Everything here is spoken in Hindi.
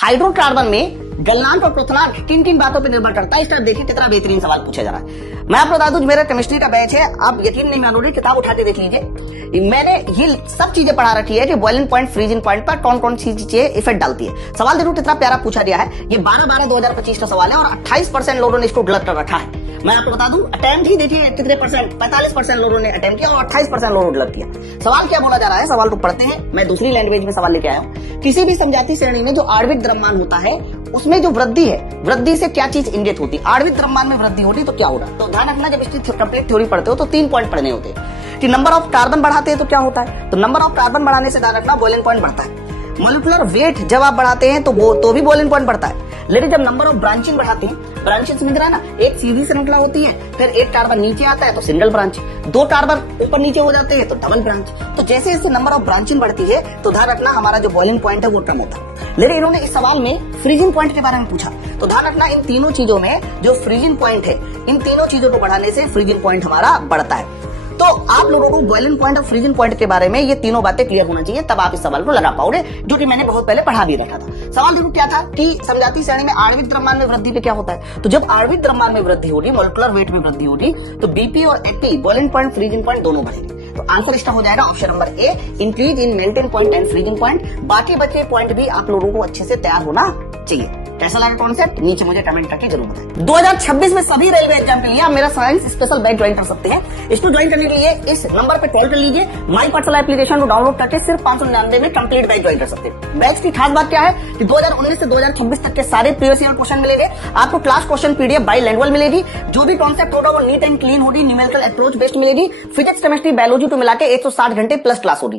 हाइड्रोकार्बन में गलनांक और प्रोथनांक किन किन बातों पर निर्भर करता है, इस तरह देखिए कितना बेहतरीन सवाल पूछा जा रहा है। मैं आपको बता दूं, मेरा केमिस्ट्री का बैच है, आप यकीन नहीं मानोगे, किताब उठा के देख लीजिए। मैंने ये सब चीजें पढ़ा रखी है कि बॉइलिंग पॉइंट, फ्रीजिंग पॉइंट पर कौन कौन सी चीजें इफेक्ट डालती है। सवाल देखो कितना प्यारा पूछा गया है। ये 12/12/2025 का सवाल है और 28% लोगों ने इसको गलत कर रखा है। मैं आपको बता दूं, अटेम्प्ट ही देखिए कितने परसेंट, 45% लोगों ने अटेम्प्ट किया और 28% लोगों ने गलत किया। सवाल क्या बोला जा रहा है, सवाल तो पढ़ते हैं, मैं दूसरी लैंग्वेज में सवाल लेके आया हूं। किसी भी समजाती श्रेणी में जो आणविक द्रव्यमान होता है उसमें जो वृद्धि है, वृद्धि से क्या चीज इंगित होती है। आणविक द्रव्यमान में वृद्धि होती तो क्या होगा, तो ध्यान रखना, जब इसकी कंप्लीट थ्योरी पढ़ते हो तो 3 पॉइंट पढ़ने होते हैं कि नंबर ऑफ कार्बन बढ़ाते हैं तो क्या होता है, तो नंबर ऑफ कार्बन बढ़ाने से ध्यान रखना बॉइलिंग पॉइंट बढ़ता है। मॉलिक्यूलर वेट जब आप बढ़ाते हैं तो भी बॉइलिंग पॉइंट बढ़ता है। लेकिन जब नंबर ऑफ ब्रांचिंग बढ़ाते हैं, ब्रांचेस समझ रहा है ना, एक सीधी श्रृंखला होती है, फिर एक कार्बन नीचे आता है तो सिंगल ब्रांच, 2 कार्बन ऊपर नीचे हो जाते हैं तो डबल ब्रांच। तो जैसे जैसे नंबर ऑफ ब्रांचिंग बढ़ती है तो ध्यान रखना हमारा जो बॉइलिंग पॉइंट है वो कम होता है। लेकिन इन्होंने इस सवाल में फ्रीजिंग पॉइंट के बारे में पूछा, तो ध्यान रखना इन तीनों चीजों में जो फ्रीजिंग पॉइंट है, इन तीनों चीजों को बढ़ाने से फ्रीजिंग पॉइंट हमारा बढ़ता है। तो आप लोगों को बॉइलिंग पॉइंट और फ्रीजिंग पॉइंट के बारे में ये तीनों बातें क्लियर होना चाहिए, तब आप इस सवाल को लगा पाओगे, जो कि मैंने बहुत पहले पढ़ा भी रखा था। सवाल देखो क्या था कि समजाती श्रेणी में आणविक द्रव्यमान में वृद्धि पे क्या होता है, तो जब आणविक द्रव्यमान में वृद्धि होगी, मॉलिक्यूलर वेट में वृद्धि होगी, तो बीपी और AP boiling point, freezing poet दोनों बढ़ेंगे। तो आंसर इसका हो जाएगा option number A, increase in melting point and freezing point. बाकी बचे पॉइंट भी आप लोगों को अच्छे से तैयार होना चाहिए। कैसा लगा कॉन्सेप्ट, नीचे मुझे कमेंट करके जरूर बताएं। 2026 में सभी रेलवे एग्जाम के लिए आप मेरा साइंस स्पेशल बैच ज्वाइन कर सकते हैं। इसको ज्वाइन करने के लिए इस नंबर पे कॉल कर लीजिए, माई पाठशाला एप्लीकेशन को डाउनलोड करके सिर्फ 599 में कंप्लीट बैच ज्वाइन कर सकते हैं। बैच की खास बात क्या है कि 2019 से 2026 तक के सारे प्रीवियस ईयर क्वेश्चन मिलेंगे आपको, class question PDF by language मिलेगी, जो भी कॉन्सेप्ट होगा वो नीट एंड क्लीन होगी, न्यूमेरिकल अप्रोच बेस्ड मिलेगी, फिजिक्स, केमिस्ट्री, बायोलॉजी को मिलाकर 160 घंटे प्लस क्लास होगी।